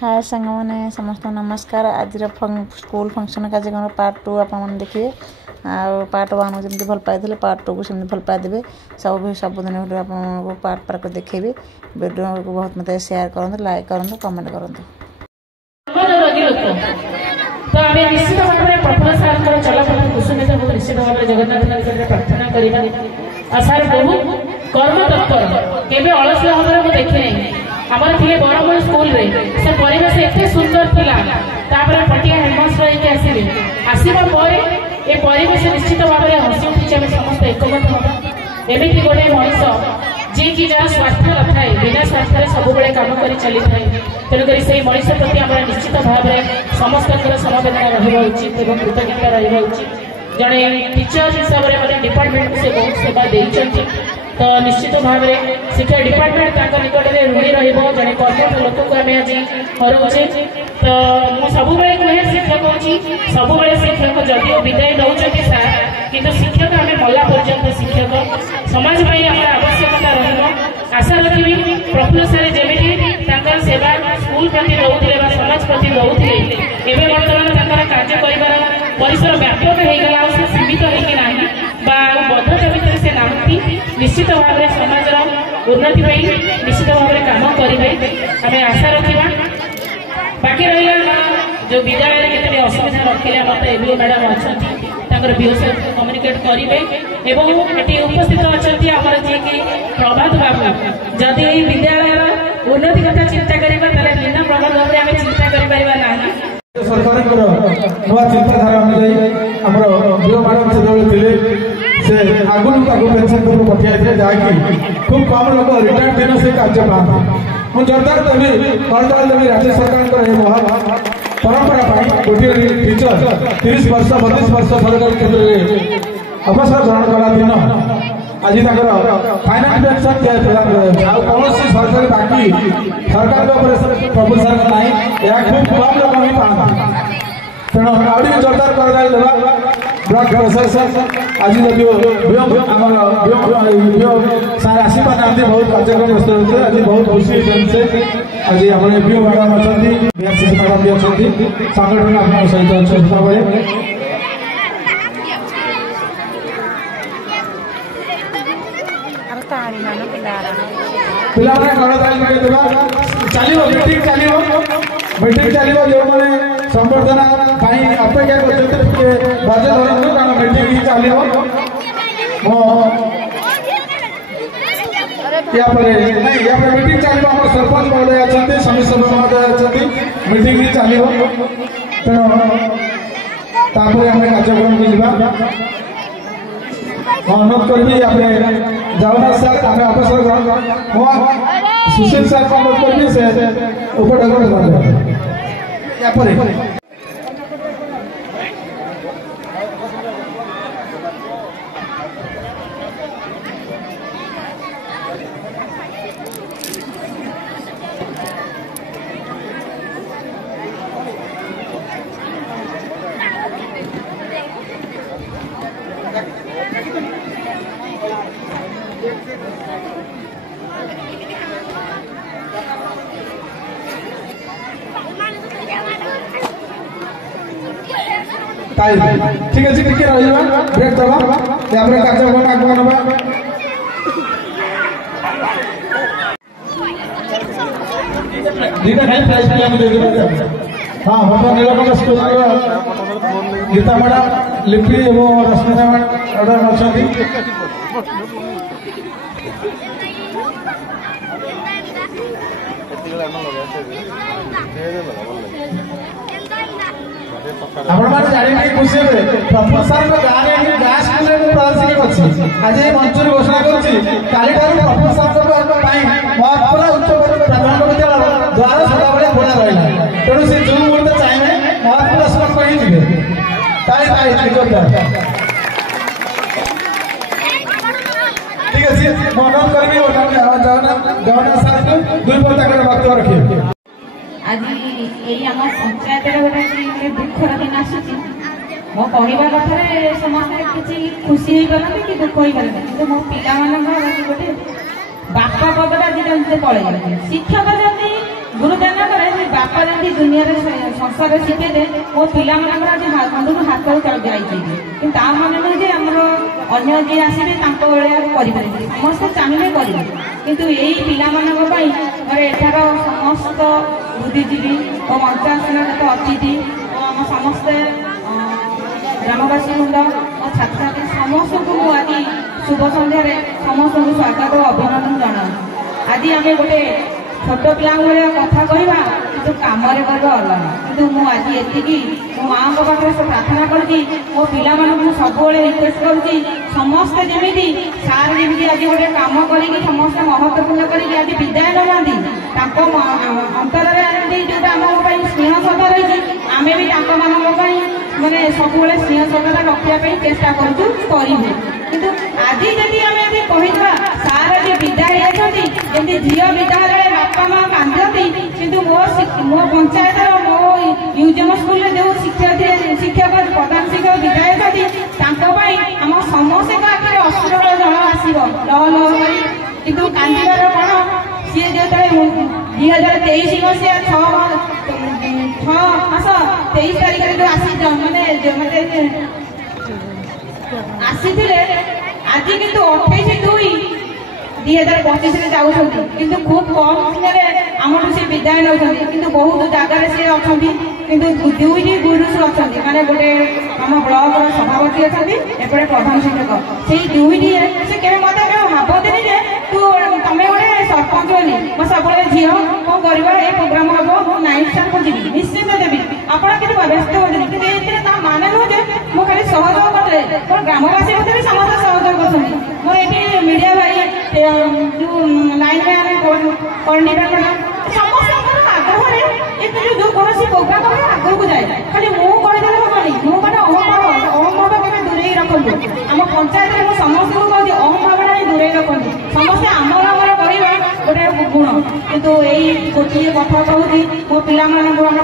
हाय सांग मैंने समस्त नमस्कार। आज स्कूल फंक्शन कार्यक्रम पार्ट 2 आपने देखिए। पार्ट 1 जमी भल पाई पार्ट 2 को सेमती भल पाइबे। सबुदिन वीडियो आपको पार्ट पार्ट देखेबी। वीडियो को बहुत मत शेयर करूँ, लाइक करूँ, कमेंट करूँ। तो आम निश्चित भाव में प्रफुल्ल सार चलपथ कुसुमित हो निश्चित भाव में जगन्नाथ प्रार्थना करवा। आसार बहुत कर्म तत्पर केवे अलस्य भाव में मुझे देखी नहीं। आमर थे बरमूल स्कूल रे से परिवेश एते सुंदर थिला। तापर पटिया हेडमास्टर होइके आसिले आसीबा परे ए परिवेश निश्चित भाव में हसी उठी आम समस्त एकमत होता। एमिति गोटे मनीष जी की जहाँ स्वार्थ न थाए बिना स्वार्थ सब काम कर चली थाए। तेणुक से मनीष प्रति आम निश्चित भाव में समस्त समवेदना रहा उचित और कृतज्ञता रहा उचित। जड़े टीचर हिसाब से डिपार्टमेंट से बहुत सेवा देते। तो निश्चित भाव में शिक्षा डिपार्टमेंट निकट में ऋणी रे कर्मठ लोक को आम आज हराऊे। तो मुझे सब कहे शिक्षक हूँ सब शिक्षक जदिव विदाय नौकरी सार कि शिक्षक आम मला पर्यंत शिक्षक समाज आम आवश्यकता रशा रखी। प्रफुल्ल सारे जमी सेवा स्कूल प्रति रोते समाज प्रति रोते एवं बर्तमान कार्य कर परिसर व्यापक होगा से सीमित होना बद्धता भितर से नहांती। निश्चित भाव में समाज उन्नति निश्चित भाव में कम करेंगे आम आशा रखा। बाकी रहा जो विद्यालय के असुविधा रखिले मत एबी मैडम अच्छा विषय कम्युनिकेट करेंगे। ये उपस्थित अच्छा आमर जी की प्रभात बाबू जदि विद्यालय उन्नति कथा चिंता करवा बिना प्रभात बाबू आम चिंता कर सरकार नुआ चिंताधारा अनुजाई आम जो मैडम से आगुरी पेनसन को पठाई जहाँकि खूब कम लोग रिटायर्ड दिन से कार्य पाते। मुझे जोरदार देवी करताल देवी राज्य सरकार परंपरा गोटे टीचर 30 वर्ष 32 वर्ष सरकारी क्षेत्र में अवसर ग्रहण कला दिन आज फाइनाल पेंशन कौन सरकारी बाकी सरकार प्रभु सार ना खूब कम लोग भी पाते। तेणु आगे जोरदार कर ब्लॉक प्रशासन आज सार आशीपा ना बहुत कार्यक्रम व्यस्त होते आज बहुत खुशी से आज आम एपीओ मैडम अच्छा बीआरसीसी मैडम भी अच्छा संगठन आप सहित अच्छे पिला चलो मीटिंग चलो जो मैंने संबर्धना अपेक्षा करते बजे धरतु कारण मीटिंग चलो मीटिंग चलो आम सरपंच महोदय अच्छा समिति सभ्य महोदय अच्छा मीटिंग चलो। तेणु आम कार्यक्रम को जावा अनुरोध करी जगन्नाथ सार आम अवसर ग्रहण सुशील सार को अनुरोध करी से उपडक ठीक है टिके रहा ब्रेक दबा कार्यक्रम आगे नवा दीटा खाई प्राइज पे दे हाँ बर्तमान नीलकंठ स्कूल गीता मैडम लिपि और रश्मिता मैडम अच्छा आपण मैंने जाने खुशी हे प्रफुल्ल सार गाँव में गाँ स्कूल में प्रदर्शनी अच्छी आज मंच घोषणा करी प्रफुल्ल सार पूरा उच्च प्राथमिक विद्यालय द्वारा सदाबले खोला रहा। तेणु से जो मुहूर्त चाहिए महात्मा स्पर्श ठीक है अनुरोध करी जगन्नाथ सार को 2 मिनट वक्तव्य रखिए। आज यही आम पंचायत गोटे दुखर दिन आसूसी मो कहवा कथा समस्त किसी खुशी हो पारे कि दुख हो पारे कि मो पिला गोटे बापा पदटा आज पलि शिक्षक जब गुरुदान करे बापा जमी दुनिया संसार शिखे मो पिला आज हाथ जाइए कि माने नुहे आमर अन्य जी आसवे करें समस्ते चाहिए करेंगे किंतु यही पिला मोर एठार समस्त बुद्धिजीवी और मंचासन अतिथि आम समस्ते ग्रामवासी वृंद और छात्र छात्री समस्त को आज शुभ सन्धार समस्त को स्वागत और अभिनंदन जना आज आम गोटे छोट पिला कथा कहवा कि कम करवा अलग कि मुझे एति मो माँ पाखे प्रार्थना करुँगी मो पिला सब रिक्वेस्ट करुँगी समस्ते जमी सार जमी आज गोटे कम कर समस्त महत्वपूर्ण कर आज विदाय नौकरी अंतर जोटा आम स्नेह श्रद्धा रही आम भी माने सब स्नेह श्रद्धा रखापी चेष्टा करूँ किंतु आज जदि आम कह सार जो विदाय होती झील विद्यालय बापा माँ कांदती किंतु मो पंचायत मो यूजम स्कूल जो शिक्षक प्रधान शिक्षक विदाय होती आम समस्त आखिर अश्रुर जल आसव लह लह किंतु कांदार कौन सी जो 2023 मसीहा 6 मास 23 तारिख जो आसी मैंने आसी आज किंतु 28/2/2025 जाऊँगी खूब कम समय आम से विदाय नौ कि बहुत जगार सी अच्छा किंतु दुईटी गुरुश अच्छा माने गोटे आम ब्लक सभापति अच्छा एपटे प्रधान शिक्षक से दुईटी से केवे मत भावती जे तू तुम्हें गोटे सरपंच बोली मो सब झील कौन कर प्रोग्राम हम मो 9th स्टार को जी निश्चित देवी आप व्यस्त होती कि माने नुहे मुझे खाली सहयोग करे मोर ग्रामवासी भी समस्त सहयोग कर मोर ये मीडिया भाई जो लाइन में डिपार्टमेंट समस्त आग्रह जो कौन प्रोग्राम आगे को जाए खाली मुझे हेनी मुझे अहम भाव के दूरे रखु आम पंचायत समस्त को कहूँ अहम भावना दूरे रखु समस्ते आमर आमर कहवा गोटे गुण किंतु यही गोटे कथा कहूँ मो पिला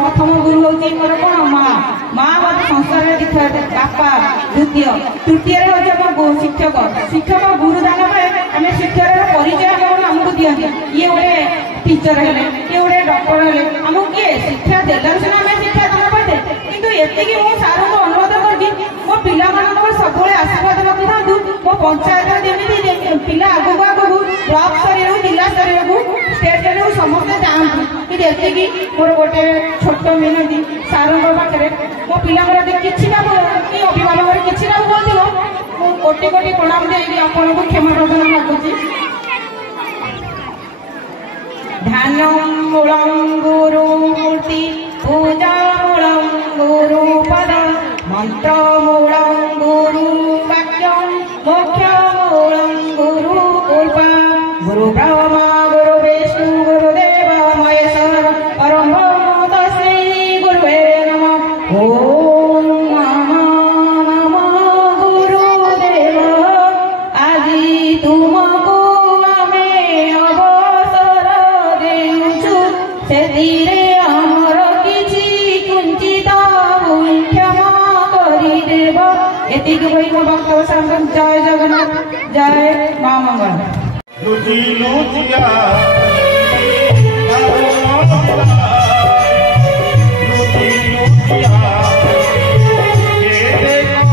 प्रथम गुरु हूँ मोर कौन माँ माँ मत संसार दीक्षा बापा द्वितीय तृतीय हूँ शिक्षक शिक्षक गुरुदान आम शिक्षक परिचय आमको दिखती ये गोटे टीचर है ये गोटे डॉक्टर है आमको किए शिक्षा देला सीना आम शिक्षा दान पाते किंतु एति मो सार को अनुरोध कर मो पिला सब आशीर्वाद रखी था मो पंचायत जमी पिला आगू आगू ब्लॉक स्तर जिला स्तर को स्टेट लेवल समस्ते जाती कि मोर गोटे छोट मिनती सार पाखे मो पिला किसी कि अभिभावक किसी कहूँ कोटि कोटि प्रणाम देगी आपन को क्षमा प्रार्थना मागुची ध्यान मूलम गुरु मूर्ति पूजा मूलम गुरु पद मंत्र मूलम गुरु वाक्य मोक्ष मूलम गुरु कृपा गुरु ब्रह्मा गुरु विष्णु गुरुदेव महेश्वर परम ब्रह्म तस्मै गुरुवे नमः ओम नमः गुरुदेव आदि तुमको आमे अवसर देउछु सेतिरे हमर किछि कुंचित भूल क्षमा करिदेव एतिक कहि मो वक्तव्य समापन जय जगन्नाथ जय मां मंगल लुचि लुचिया लुचि लुचिया के देखा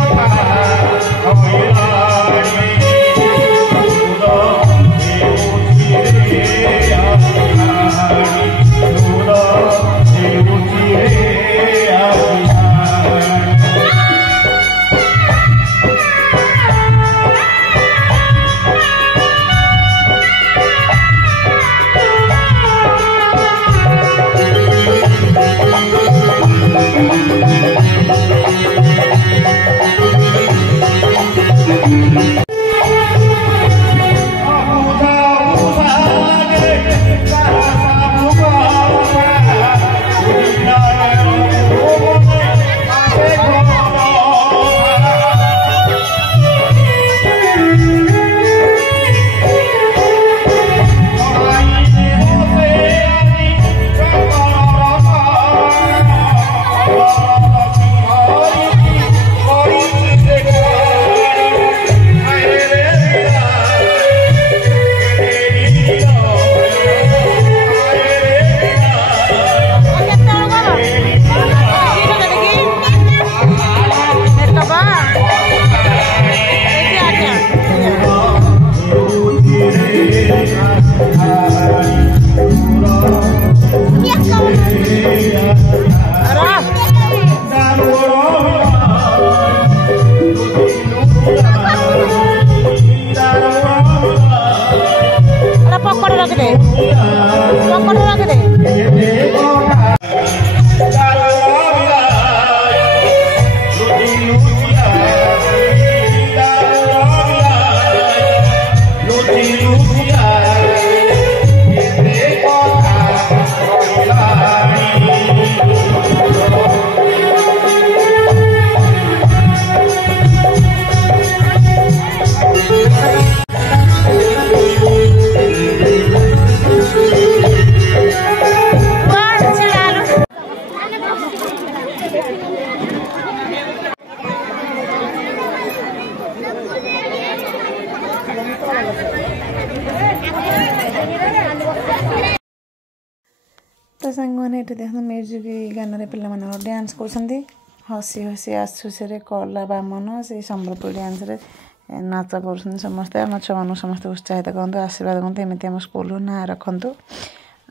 सांग मैंने देखते म्यूजिक गान पे डांस कर हसी हसी आसुसे कला बामन से संबलपुर डांस रे नाच कर समस्ते आम छुआ मान समस्त उत्साहित करते आशीर्वाद करते एमती आम स्कूल ना रखु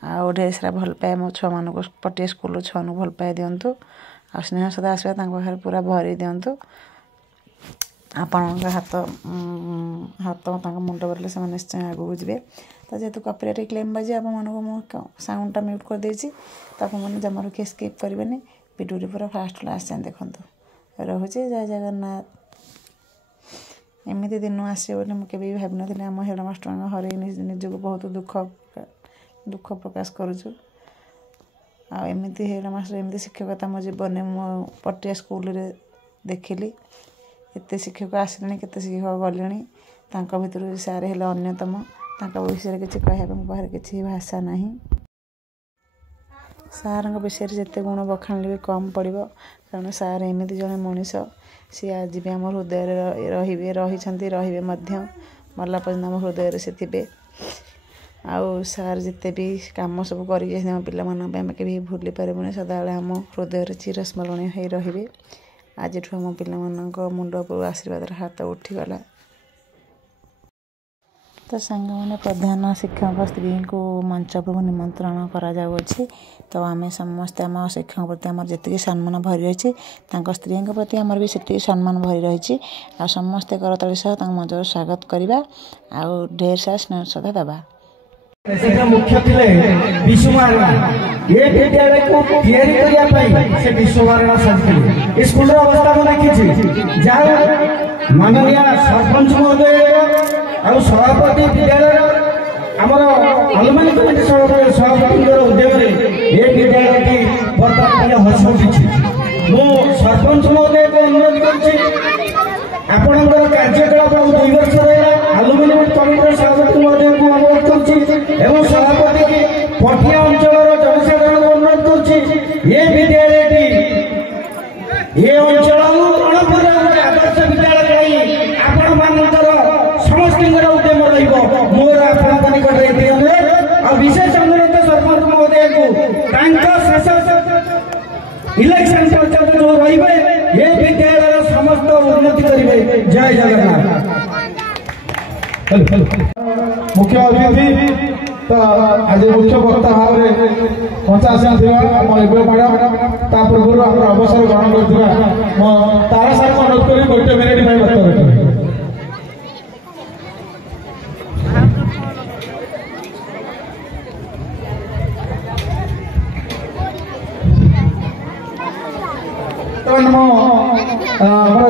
आउ ढेर सारा भल पाए मो छुआ मान पटे स्कूल छुआ भल पाए दिंतु आ स्नेह सदा आशीर्वाद पूरा भरी दिंतु आपण हाथ हाथ मुंड बरले से निश्चय आगू जी तो जेहेतु कॉपीराइट क्लेम बाजी आप साउंडटा म्यूट कर देछि मैंने जमार किए स्किप करेंगे वीडियो पूरा फास्ट लास्ट जाए देखूँ रोचे जय जगन्नाथ एमती दिन आसे बोले मुझे भी भाव नी आम हेडमास्टर हर निजक बहुत दुख प्रकाश करुचु आमती हेडमास्टर एमती शिक्षकता मो जीवन में मो पटिया स्कूल देखिली एत शिक्षक आसिले केते शिक्षक गले भर सारे हेले अन्यतम विषय किसी कहना मो पाखे किसी भाषा ना सार विषय जिते गुण बखाण भी कम पड़ो कारण सार एमती जड़े मनीष सी आज भी आम हृदय रही मरला पर्यटन आम हृदय से थे आउ सार जिते भी कम सब कर पाने के भूली पारे सदा आम हृदय चिरस्मरणीय हो रे आज आम पे मुंड पर आशीर्वाद हाथ उठीगला तो सांग मैंने प्रधान शिक्षक स्त्री को मंच पर निमंत्रण कर तो आम समस्ते आम शिक्षक प्रति आम जी सम्मान भरी रही स्त्री प्रति आमर भी से सम्मान भरी रही आ समस्ते करताली सह मंच स्वागत करवा आउ ढेर सारा स्नेह श्रद्धा देवा मुख्य थे विश्वमारणा ये विद्यालय को तैयारी से विश्वमारणा साजिले स्कूल अवस्था को देखी जहाँ माननीय सरपंच महोदय और सभापति विद्यालय आमर अलुमिनी कमिटी सभापति उद्यम ये विद्यालय की बर्तमान हस उठी मु सरपंच महोदय को अनुरोध कर कार्यकलाप 2 वर्ष रहा अलुमिनी कमिटी सभापति महोदय को अनुरोध कर सभापति की पटिया अंचल जनसाधारण को अनुरोध कर ये विद्यालय ये अंचल आदर्श विद्यालय आपण मानकर समस्त उद्यम रोर आप निकट अनुरोध और विशेष अनुरोध सरपंच महोदय को इलेक्शन पर्यंत जो रे ये विद्यालय समस्त उन्नति करेंगे जय जगन्नाथ मुख्य अतिथि तो आज मुख्य वक्ता भाव में पंचायत मैडम पूर्व आप अवसर ग्रहण कर तारा सार को अनुरोध कर गोटे मिनिट में व्यक्त रखें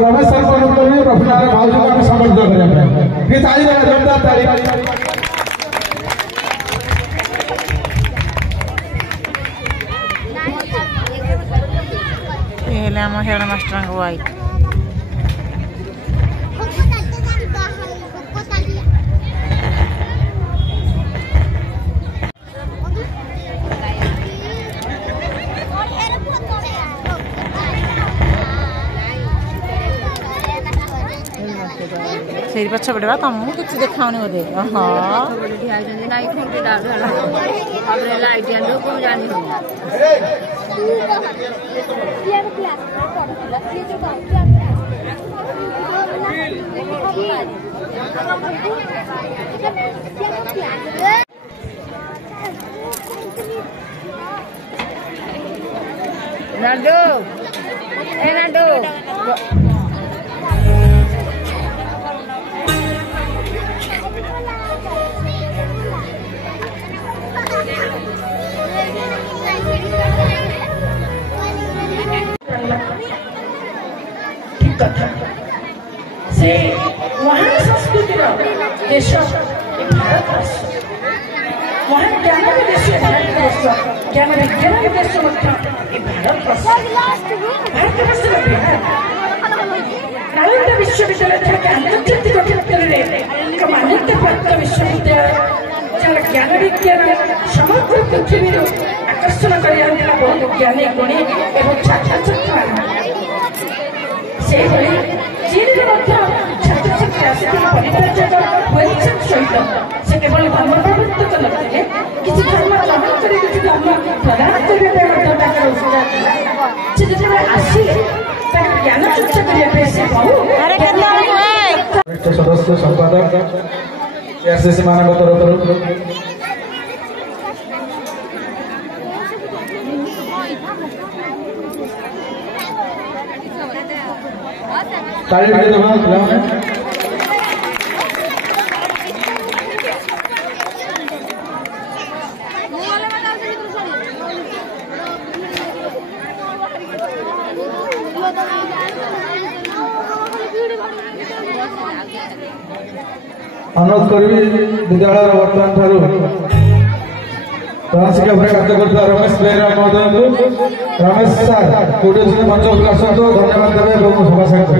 रमेश सर को अनुरोध करेंगे प्रफुल्ल भाव जी को संबोधित करेंगे ताली जोरदार ताली आम हेडमास्टर को वाइफ से पछ पड़े तुमको किसी देखा बोधे से महान संस्कृति देश भारत वर्ष महान ज्ञान देश भारत वर्ष ज्ञान विज्ञान देश भारत वर्ष भारत वर्ष नालंदा विश्वविद्यालय आंतर्जातिक क्षेत्र में मान्यता प्राप्त विश्वविद्यालय जहाँ ज्ञान विज्ञान समग्र पृथ्वी आकर्षण कर बहुत ज्ञानी गुणी एवं छात्र छात्री से छात्र छात्री आसिथिले परिपर्यटक परीक्षा सहित से केवल धर्म प्रवृत्त नथिले किसी धर्म ग्रहण कर किसी धर्म प्रदान कर एआरसीसी मान तरफ ताली बजाई देबा पिलाने अनुरोध करी विद्यालय बर्तमान ठार प्रधान शिक्षा भाव कार्य करता रमेश बेहरा महोदय को रमेश सार कोटे मंच प्रकाश धन्यवाद देवे सभा